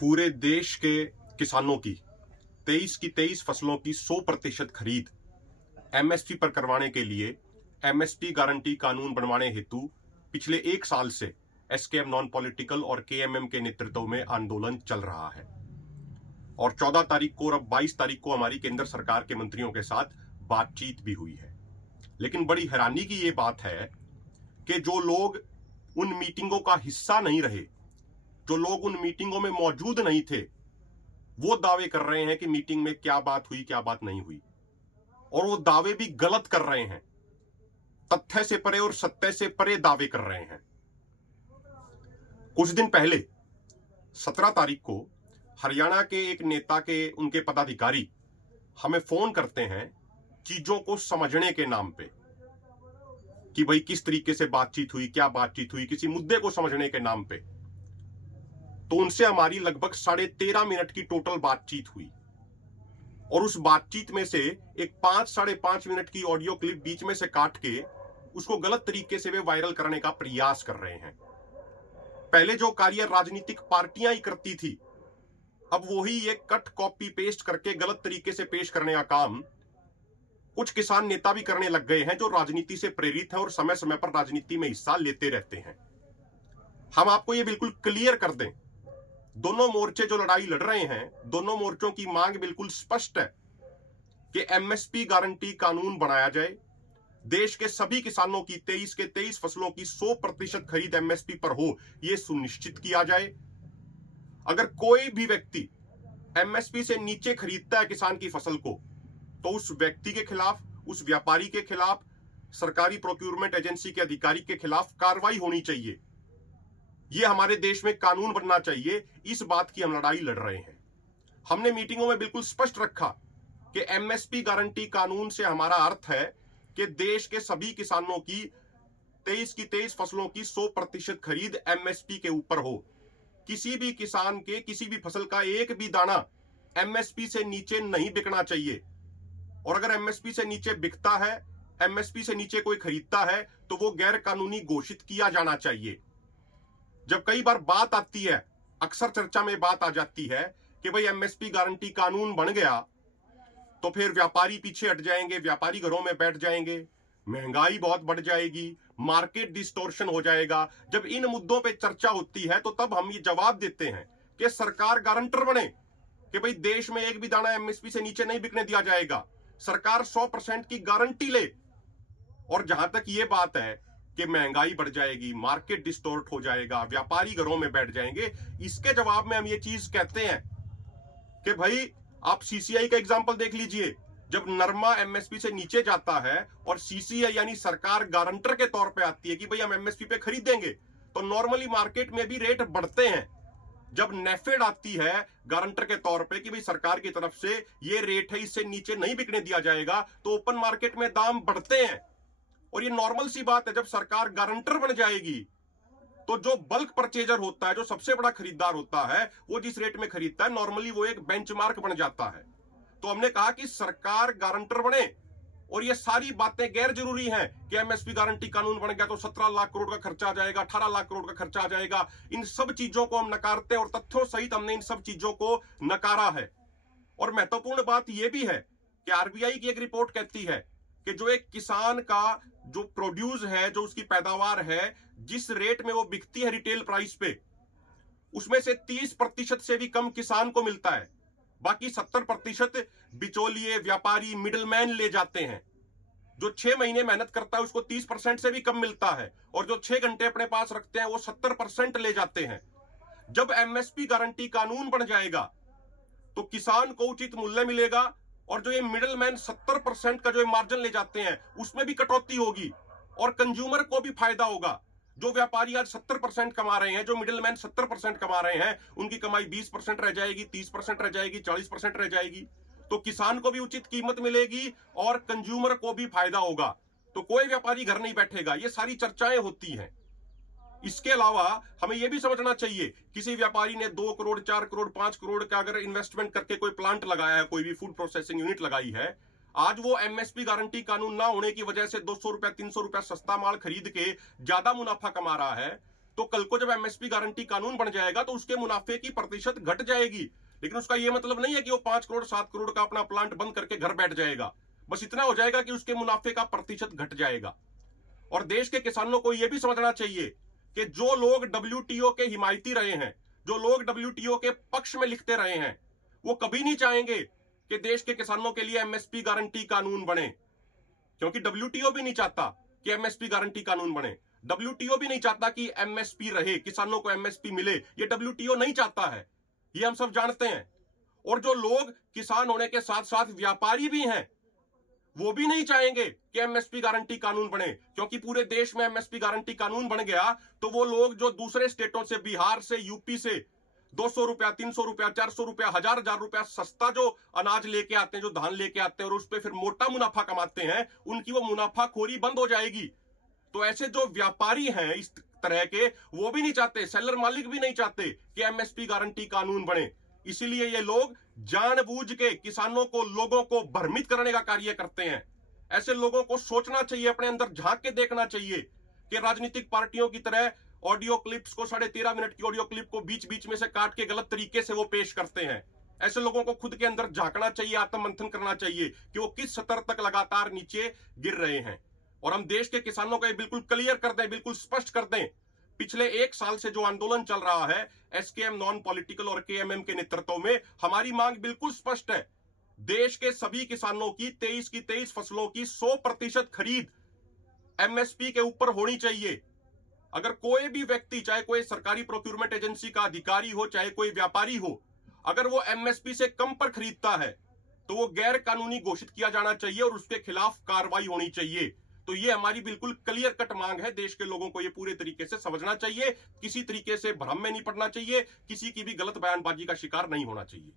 पूरे देश के किसानों की 23 फसलों की 100% खरीद एमएसपी पर करवाने के लिए एमएसपी गारंटी कानून बनवाने हेतु पिछले 1 साल से एसकेएम नॉन पॉलिटिकल और केएमएम के नेतृत्व में आंदोलन चल रहा है और 14 तारीख को और अब 22 तारीख को हमारी केंद्र सरकार के मंत्रियों के साथ बातचीत भी हुई है। लेकिन बड़ी हैरानी की यह बात है कि जो लोग उन मीटिंगों का हिस्सा नहीं रहे, जो लोग उन मीटिंगों में मौजूद नहीं थे, वो दावे कर रहे हैं कि मीटिंग में क्या बात हुई क्या बात नहीं हुई, और वो दावे भी गलत कर रहे हैं, तथ्य से परे और सत्य से परे दावे कर रहे हैं। कुछ दिन पहले 17 तारीख को हरियाणा के एक नेता के उनके पदाधिकारी हमें फोन करते हैं चीजों को समझने के नाम पे कि भाई किस तरीके से बातचीत हुई, क्या बातचीत हुई, किसी मुद्दे को समझने के नाम पे। तो उनसे हमारी लगभग 13.5 मिनट की टोटल बातचीत हुई और उस बातचीत में से एक 5-5.5 मिनट की ऑडियो क्लिप बीच में से काट के उसको गलत तरीके से वे वायरल करने का प्रयास कर रहे हैं। पहले जो कार्य राजनीतिक पार्टियां ही करती थी, अब वही ये कट कॉपी पेस्ट करके गलत तरीके से पेश करने का काम कुछ किसान नेता भी करने लग गए हैं, जो राजनीति से प्रेरित है और समय समय पर राजनीति में हिस्सा लेते रहते हैं। हम आपको ये बिल्कुल क्लियर कर दें, दोनों मोर्चे जो लड़ाई लड़ रहे हैं, दोनों मोर्चों की मांग बिल्कुल स्पष्ट है कि एमएसपी गारंटी कानून बनाया जाए, देश के सभी किसानों की 23 फसलों की 100% खरीद एमएसपी पर हो, यह सुनिश्चित किया जाए। अगर कोई भी व्यक्ति एमएसपी से नीचे खरीदता है किसान की फसल को, तो उस व्यक्ति के खिलाफ, उस व्यापारी के खिलाफ, सरकारी प्रोक्योरमेंट एजेंसी के अधिकारी के खिलाफ कार्रवाई होनी चाहिए। यह हमारे देश में कानून बनना चाहिए। इस बात की हम लड़ाई लड़ रहे हैं। हमने मीटिंगों में बिल्कुल स्पष्ट रखा कि एमएसपी गारंटी कानून से हमारा अर्थ है कि देश के सभी किसानों की 23 फसलों की 100% खरीद एमएसपी के ऊपर हो। किसी भी किसान के किसी भी फसल का एक भी दाना एमएसपी से नीचे नहीं बिकना चाहिए, और अगर एमएसपी से नीचे बिकता है, एमएसपी से नीचे कोई खरीदता है, तो वो गैर कानूनी घोषित किया जाना चाहिए। जब कई बार बात आती है, अक्सर चर्चा में बात आ जाती है कि भाई एमएसपी गारंटी कानून बन गया तो फिर व्यापारी पीछे हट जाएंगे, व्यापारी घरों में बैठ जाएंगे, महंगाई बहुत बढ़ जाएगी, मार्केट डिस्टोर्शन हो जाएगा। जब इन मुद्दों पे चर्चा होती है तो तब हम ये जवाब देते हैं कि सरकार गारंटर बने कि भाई देश में एक भी दाना एमएसपी से नीचे नहीं बिकने दिया जाएगा। सरकार 100% की गारंटी ले। और जहां तक ये बात है कि महंगाई बढ़ जाएगी, मार्केट डिस्टोर्ट हो जाएगा, व्यापारी घरों में बैठ जाएंगे, इसके जवाब में हम ये चीज कहते हैं कि भाई आप सीसीआई का एग्जांपल देख लीजिए। जब नरमा एमएसपी से नीचे जाता है और सीसीआई यानी सरकार गारंटर के तौर पे आती है कि भाई हम एमएसपी पे खरीदेंगे, तो नॉर्मली मार्केट में भी रेट बढ़ते हैं। जब नेफेड आती है गारंटर के तौर पे कि भाई सरकार की तरफ से ये रेट है, इससे नीचे नहीं बिकने दिया जाएगा, तो ओपन मार्केट में दाम बढ़ते हैं। और ये नॉर्मल सी बात है। जब सरकार गारंटर बन जाएगी तो जो बल्क परचेजर होता है, जो सबसे बड़ा खरीदार होता है, वो जिस रेट में खरीदता है, नॉर्मली वो एक बेंचमार्क बन जाता है। तो हमने कहा कि सरकार गारंटर बने, और ये सारी बातें गैर जरूरी हैं कि एमएसपी गारंटी कानून बन गया तो 17 लाख करोड़ का खर्चा आ जाएगा, 18 लाख करोड़ का खर्चा आ जाएगा। इन सब चीजों को हम नकारते हैं और तथ्यों सहित हमने इन सब चीजों को नकारा है। और महत्वपूर्ण बात यह भी है कि आरबीआई की एक रिपोर्ट कहती है कि जो एक किसान का जो प्रोड्यूस है, जो उसकी पैदावार है, जिस रेट में वो बिकती है रिटेल प्राइस पे, उसमें से 30% से भी कम किसान को मिलता है। बाकी 70% बिचौलिए, व्यापारी, मिडलमैन ले जाते हैं। जो 6 महीने मेहनत करता है उसको 30% से भी कम मिलता है, और जो 6 घंटे अपने पास रखते हैं वो 70% ले जाते हैं। जब एमएसपी गारंटी कानून बन जाएगा तो किसान को उचित मूल्य मिलेगा, और जो ये मिडलमैन 70% का जो मार्जिन ले जाते हैं उसमें भी कटौती होगी, और कंज्यूमर को भी फायदा होगा। जो व्यापारी आज 70% कमा रहे हैं, जो मिडिलमैन 70% कमा रहे हैं, उनकी कमाई 20% रह जाएगी, 30% रह जाएगी, 40% रह जाएगी। तो किसान को भी उचित कीमत मिलेगी और कंज्यूमर को भी फायदा होगा। तो कोई व्यापारी घर नहीं बैठेगा। ये सारी चर्चाएं होती हैं। इसके अलावा हमें यह भी समझना चाहिए, किसी व्यापारी ने 2 करोड़, 4 करोड़, 5 करोड़ का अगर इन्वेस्टमेंट करके कोई प्लांट लगाया है, कोई भी फूड प्रोसेसिंग यूनिट लगाई है, आज वो एमएसपी गारंटी कानून ना होने की वजह से 200 रुपए, 300 रुपए सस्ता माल खरीद के ज्यादा मुनाफा कमा रहा है, तो कल को जब एमएसपी गारंटी कानून बन जाएगा तो उसके मुनाफे की प्रतिशत घट जाएगी। लेकिन उसका यह मतलब नहीं है कि वो 5 करोड़ 7 करोड़ का अपना प्लांट बंद करके घर बैठ जाएगा। बस इतना हो जाएगा कि उसके मुनाफे का प्रतिशत घट जाएगा। और देश के किसानों को यह भी समझना चाहिए कि जो लोग डब्ल्यूटीओ के हिमायती रहे हैं, जो लोग डब्ल्यूटीओ के पक्ष में लिखते रहे हैं, वो कभी नहीं चाहेंगे कि देश के किसानों के लिए एमएसपी गारंटी कानून बने, क्योंकि डब्ल्यूटीओ भी नहीं चाहता कि एमएसपी गारंटी कानून बने। डब्ल्यूटीओ भी नहीं चाहता कि एमएसपी रहे, किसानों को एमएसपी मिले। ये डब्ल्यूटीओ नहीं चाहता है, ये हम सब जानते हैं। और जो लोग किसान होने के साथ साथ व्यापारी भी हैं, वो भी नहीं चाहेंगे कि एमएसपी गारंटी कानून बने, क्योंकि पूरे देश में एमएसपी गारंटी कानून बन गया तो वो लोग जो दूसरे स्टेटों से, बिहार से, यूपी से 200 रुपया, 300 रुपया, 400 रुपया, हजार रुपया सस्ता जो अनाज लेके आते हैं, जो धान लेके आते हैं और उस पर फिर मोटा मुनाफा कमाते हैं, उनकी वो मुनाफाखोरी बंद हो जाएगी। तो ऐसे जो व्यापारी हैं इस तरह के, वो भी नहीं चाहते, सेलर मालिक भी नहीं चाहते कि एमएसपी गारंटी कानून बने। इसीलिए ये लोग जानबूझ के किसानों को, लोगों को भ्रमित करने का कार्य करते हैं। ऐसे लोगों को सोचना चाहिए, अपने अंदर झांक के देखना चाहिए कि राजनीतिक पार्टियों की तरह ऑडियो क्लिप्स को, 13.5 मिनट की ऑडियो क्लिप को बीच बीच में से काट के गलत तरीके से वो पेश करते हैं। ऐसे लोगों को खुद के अंदर झांकना चाहिए, आत्ममंथन करना चाहिए कि वो किस स्तर तक लगातार नीचे गिर रहे हैं। और हम देश के किसानों को बिल्कुल क्लियर कर दें, बिल्कुल स्पष्ट कर दें, पिछले 1 साल से जो आंदोलन चल रहा है एसकेएम नॉन पॉलिटिकल और केएमएम के नेतृत्व में, हमारी मांग बिल्कुल स्पष्ट है। देश के सभी किसानों की 23 की 23 फसलों की 100% खरीद एमएसपी के ऊपर होनी चाहिए। अगर कोई भी व्यक्ति, चाहे कोई सरकारी प्रोक्योरमेंट एजेंसी का अधिकारी हो, चाहे कोई व्यापारी हो, अगर वो एमएसपी से कम पर खरीदता है तो वो गैर कानूनी घोषित किया जाना चाहिए और उसके खिलाफ कार्रवाई होनी चाहिए। तो ये हमारी बिल्कुल क्लियर कट मांग है। देश के लोगों को ये पूरे तरीके से समझना चाहिए, किसी तरीके से भ्रम में नहीं पड़ना चाहिए, किसी की भी गलत बयानबाजी का शिकार नहीं होना चाहिए।